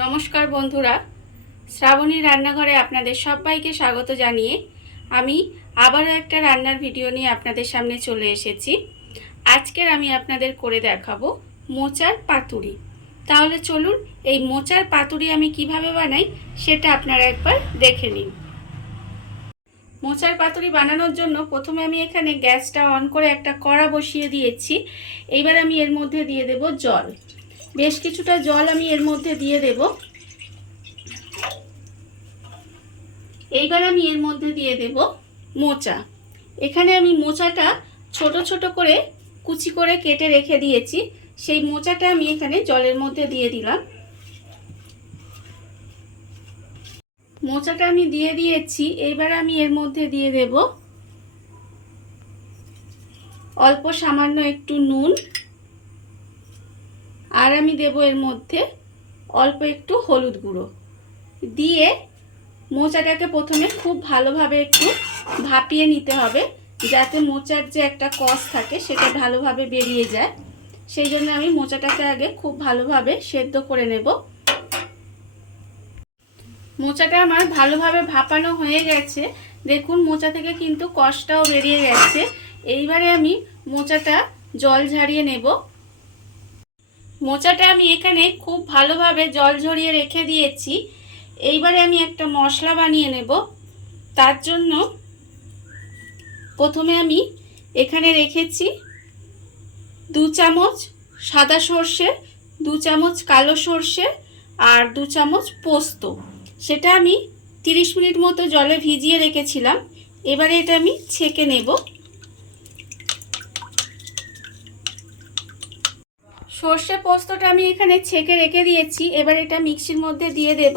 নমস্কার বন্ধুরা। শ্রাবণী রান্নাঘরে আপনাদের সবাইকে স্বাগত জানিয়ে আমি আবারও একটা রান্নার ভিডিও নিয়ে আপনাদের সামনে চলে এসেছি। আজকের আমি আপনাদের করে দেখাবো মোচার পাতুরি। তাহলে চলুন, এই মোচার পাতুরি আমি কীভাবে বানাই সেটা আপনারা একবার দেখে নিন। মোচার পাতুরি বানানোর জন্য প্রথমে আমি এখানে গ্যাসটা অন করে একটা কড়া বসিয়ে দিয়েছি। এইবার আমি এর মধ্যে দিয়ে দেব জল। বেশ কিছুটা জল আমি এর মধ্যে দিয়ে দেব। এইবার আমি এর মধ্যে দিয়ে দেব মোচা। এখানে আমি মোচাটা ছোট ছোট করে কুচি করে কেটে রেখে দিয়েছি। সেই মোচাটা আমি এখানে জলের মধ্যে দিয়ে দিলাম। মোচাটা আমি দিয়ে দিয়েছি। এইবার আমি এর মধ্যে দিয়ে দেব অল্প সামান্য একটু নুন। আর আমি দেব এর মধ্যে অল্প একটু হলুদ গুঁড়ো। দিয়ে মোচাটাকে প্রথমে খুব ভালোভাবে একটু ভাপিয়ে নিতে হবে, যাতে মোচার যে একটা কষ থাকে সেটা ভালোভাবে বেরিয়ে যায়। সেই জন্য আমি মোচাটাকে আগে খুব ভালোভাবে সেদ্ধ করে নেব। মোচাটা আমার ভালোভাবে ভাপানো হয়ে গেছে। দেখুন, মোচা থেকে কিন্তু কষটাও বেরিয়ে গেছে। এইবারে আমি মোচাটা জল ঝারিয়ে নেব। মোচাটা আমি এখানে খুব ভালোভাবে জল ঝরিয়ে রেখে দিয়েছি। এইবারে আমি একটা মশলা বানিয়ে নেব। তার জন্য প্রথমে আমি এখানে রেখেছি দু চামচ সাদা সর্ষে, দু চামচ কালো সর্ষে আর দু চামচ পোস্ত। সেটা আমি তিরিশ মিনিট মতো জলে ভিজিয়ে রেখেছিলাম। এবারে এটা আমি ছেঁকে নেব। সর্ষে পোস্তটা আমি এখানে ছেঁকে রেখে দিয়েছি। এবার এটা মিক্সির মধ্যে দিয়ে দেব।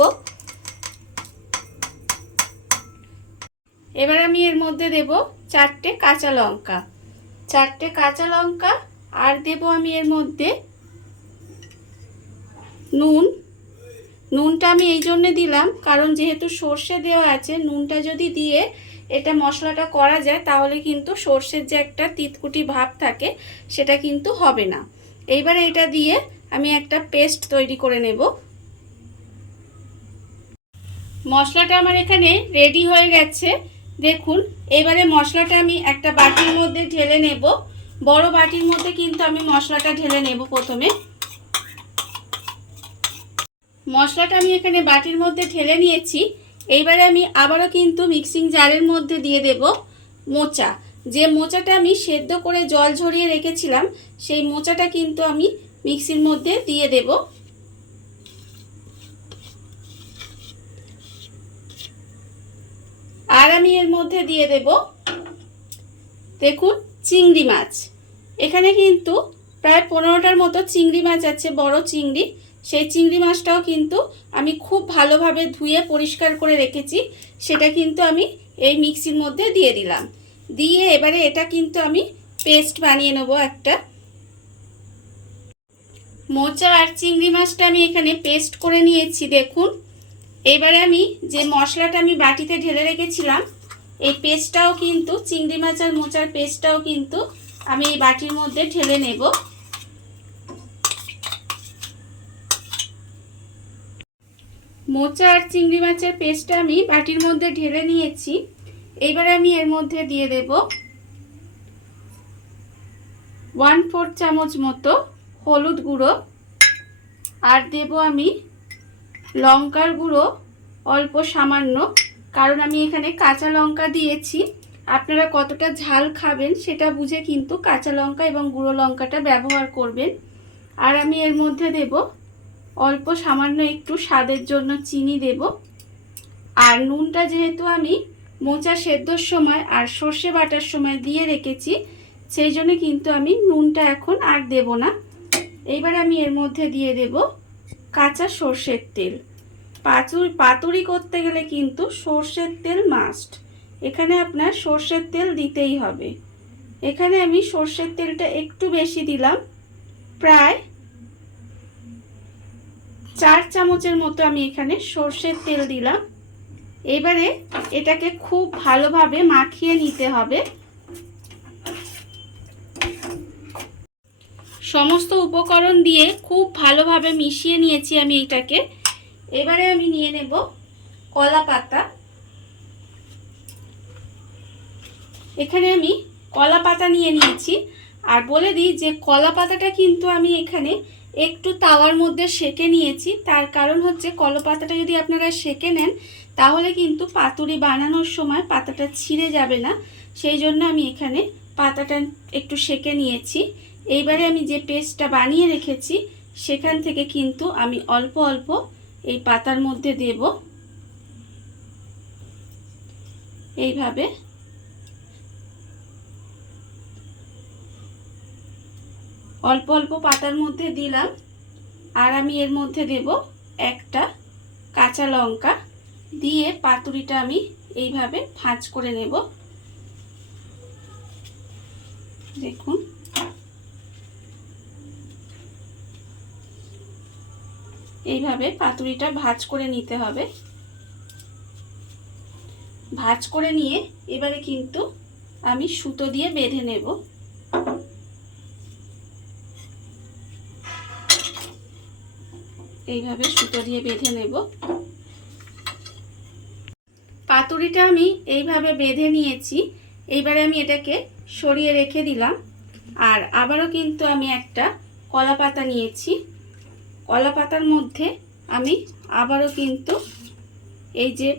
এবার আমি এর মধ্যে দেব চারটে কাঁচা লঙ্কা। চারটে কাঁচা লঙ্কা আর দেব আমি এর মধ্যে নুন। নুনটা আমি এই জন্যে দিলাম, কারণ যেহেতু সর্ষে দেওয়া আছে, নুনটা যদি দিয়ে এটা মশলাটা করা যায়, তাহলে কিন্তু সর্ষের যে একটা তিতকুটি ভাব থাকে, সেটা কিন্তু হবে না। এইবার এটা দিয়ে আমি একটা পেস্ট তৈরি করে নেব। মশলাটা আমার এখানে রেডি হয়ে গেছে। দেখুন এবারে মশলাটা আমি একটা বাটির মধ্যে ঢেলে নেব। বড় বাটির মধ্যে কিন্তু আমি মশলাটা ঢেলে নেব প্রথমে। মশলাটা আমি এখানে বাটির মধ্যে ঢেলে নিয়েছি। এইবারে আমি আবারও কিন্তু মিক্সিং জারের মধ্যে দিয়ে দেব মোচা। যে মোচাটা আমি সেদ্ধ করে জল ঝরিয়ে রেখেছিলাম, সেই মোচাটা কিন্তু আমি মিক্সির মধ্যে দিয়ে দেব। আর আমি এর মধ্যে দিয়ে দেব, দেখুন, চিংড়ি মাছ। এখানে কিন্তু প্রায় পনেরোটার মতো চিংড়ি মাছ আছে, বড় চিংড়ি। সেই চিংড়ি মাছটাও কিন্তু আমি খুব ভালোভাবে ধুয়ে পরিষ্কার করে রেখেছি, সেটা কিন্তু আমি এই মিক্সির মধ্যে দিয়ে দিলাম। দিয়ে এবারে এটা কিন্তু আমি পেস্ট বানিয়ে নেব একটা। মোচা আর চিংড়ি মাছটা আমি এখানে পেস্ট করে নিয়েছি, দেখুন। এবারে আমি যে মশলাটা আমি বাটিতে ঢেলে রেখেছিলাম, এই পেস্টটাও কিন্তু, চিংড়ি মাছ আর মোচার পেস্টটাও কিন্তু আমি এই বাটির মধ্যে ঢেলে নেব। মোচা আর চিংড়ি মাছের পেস্টটা আমি বাটির মধ্যে ঢেলে নিয়েছি। এইবার আমি এর মধ্যে দিয়ে দেব ওয়ান ফোর চামচ মতো হলুদ গুঁড়ো, আর দেব আমি লঙ্কার গুঁড়ো অল্প সামান্য, কারণ আমি এখানে কাঁচা লঙ্কা দিয়েছি। আপনারা কতটা ঝাল খাবেন সেটা বুঝে কিন্তু কাঁচা লঙ্কা এবং গুঁড়ো লঙ্কাটা ব্যবহার করবেন। আর আমি এর মধ্যে দেব অল্প সামান্য একটু স্বাদের জন্য চিনি দেব। আর নুনটা যেহেতু আমি মোচা সেদ্ধর সময় আর সর্ষে বাটার সময় দিয়ে রেখেছি, সেই জন্য কিন্তু আমি নুনটা এখন আর দেব না। এইবার আমি এর মধ্যে দিয়ে দেব কাঁচা সর্ষের তেল। পাতুরি পাতুরি করতে গেলে কিন্তু সর্ষের তেল মাস্ট এখানে আপনার সর্ষের তেল দিতেই হবে। এখানে আমি সর্ষের তেলটা একটু বেশি দিলাম। প্রায় চার চামচের মতো আমি এখানে সর্ষের তেল দিলাম। এবারে এটাকে খুব ভালোভাবে মাখিয়ে নিতে হবে। সমস্ত উপকরণ দিয়ে খুব ভালোভাবে মিশিয়ে নিয়েছি আমি এটাকে। এবারে আমি নিয়ে নেব কলা পাতা। এখানে আমি কলা পাতা নিয়ে নিয়েছি। আর বলে দিই যে কলা পাতাটা কিন্তু আমি এখানে একটু তাওয়ার মধ্যে সেকে নিয়েছি। তার কারণ হচ্ছে কলা পাতাটা যদি আপনারা সেকে নেন তাহলে কিন্তু পাতুরি বানানোর সময় পাতাটা ছিঁড়ে যাবে না। সেই জন্য আমি এখানে পাতাটা একটু সেকে নিয়েছি। এইবারে আমি যে পেস্টটা বানিয়ে রেখেছি, সেখান থেকে কিন্তু আমি অল্প অল্প এই পাতার মধ্যে দেব। এইভাবে। অল্প অল্প পাতার মধ্যে দিলাম। আর আমি এর মধ্যে দেব একটা কাঁচা লঙ্কা। দিয়ে পাতুরিটা আমি এইভাবে ভাঁজ করে নেব। দেখুন। এইভাবে পাতুরিটা ভাজ করে নিতে হবে। ভাজ করে নিয়ে এবারে কিন্তু আমি সুতো দিয়ে বেঁধে নেব। এইভাবে সুতো দিয়ে বেঁধে নেব। পাতুরিটা আমি এইভাবে বেঁধে নিয়েছি। এইবারে আমি এটাকে সরিয়ে রেখে দিলাম। আর আবারও কিন্তু আমি একটা কলা পাতা নিয়েছি। কলা পাতার মধ্যে আমি আবারও কিন্তু এই যে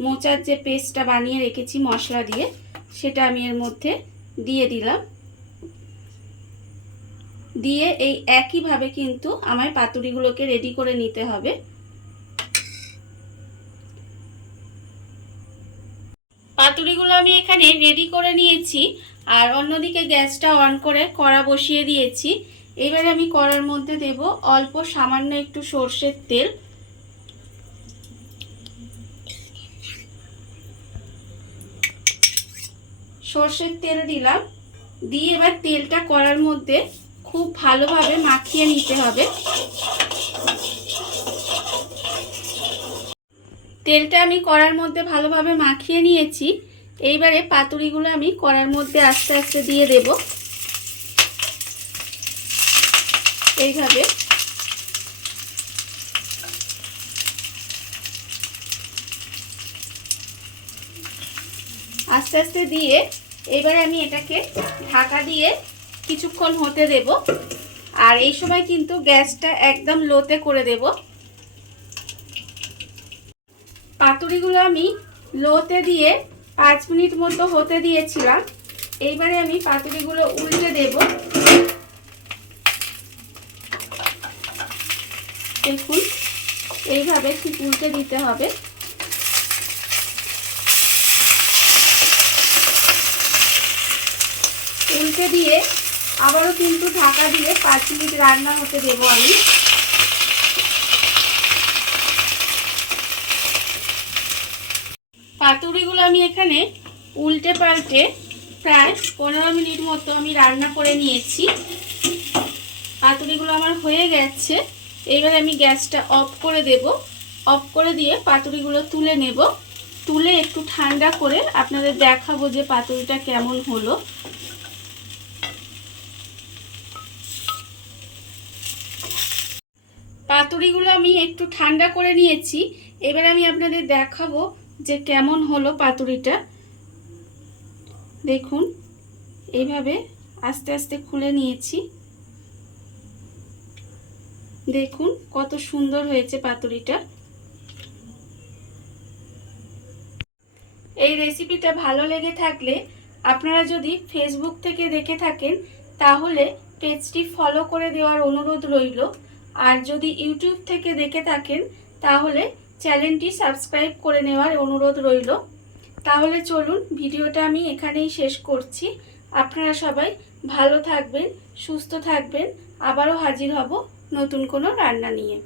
মোচার যে পেস্টটা বানিয়ে রেখেছি মশলা দিয়ে, সেটা আমি এর মধ্যে দিয়ে দিলাম। দিয়ে এই একইভাবে কিন্তু আমায় পাতুরিগুলোকে রেডি করে নিতে হবে। পাতুরিগুলো আমি এখানে রেডি করে নিয়েছি। আর অন্যদিকে গ্যাসটা অন করে কড়া বসিয়ে দিয়েছি। এবারে আমি কড়ার মধ্যে দেব অল্প সামান্য একটু সর্ষের তেল। সর্ষের তেল দিলাম। দিয়ে এবার তেলটা কড়ার মধ্যে খুব ভালোভাবে মাখিয়ে নিতে হবে। তেলটা আমি কড়ার মধ্যে ভালোভাবে মাখিয়ে নিয়েছি। এইবারে পাতুরিগুলো আমি কড়ার মধ্যে আস্তে আস্তে দিয়ে দেব। এইভাবে। আস্তে আস্তে দিয়ে এবারে আমি এটাকে ঢাকা দিয়ে কিছুক্ষণ হতে দেব। আর এই সময় কিন্তু গ্যাসটা একদম লোতে করে দেব। পাতুরিগুলো আমি লোতে দিয়ে পাঁচ মিনিট মতো হতে দিয়েছিলাম। এইবারে আমি পাতুরিগুলো উল্টে দেব। দেখুন, এইভাবে ঠিক উল্টে দিতে হবে। উল্টে দিয়ে আবারও কিন্তু ঢাকা দিয়ে পাঁচ মিনিট রান্না হতে দেবো আমি। পাতুরিগুলো আমি এখানে উল্টে পাল্টে প্রায় পনেরো মিনিট মতো আমি রান্না করে নিয়েছি। পাতুরিগুলো আমার হয়ে গেছে। এবার আমি গ্যাসটা অফ করে দেব। অফ করে দিয়ে পাতুরিগুলো তুলে নেব। তুলে একটু ঠান্ডা করে আপনাদের দেখাবো যে পাতুরিটা কেমন হলো। পাতুরিগুলো আমি একটু ঠান্ডা করে নিয়েছি। এবার আমি আপনাদের দেখাবো যে কেমন হলো পাতুরিটা। দেখুন, এইভাবে আস্তে আস্তে খুলে নিয়েছি। দেখুন, কত সুন্দর হয়েছে পাতুরিটা। এই রেসিপিটা ভালো লেগে থাকলে আপনারা যদি ফেসবুক থেকে দেখে থাকেন, তাহলে পেজটি ফলো করে দেওয়ার অনুরোধ রইল। আর যদি ইউটিউব থেকে দেখে থাকেন, তাহলে চ্যানেলটি সাবস্ক্রাইব করে নেওয়ার অনুরোধ রইল। তাহলে চলুন ভিডিওটা আমি এখানেই শেষ করছি। আপনারা সবাই ভালো থাকবেন, সুস্থ থাকবেন। আবারও হাজির হব নতুন কোনো রান্না নিয়ে।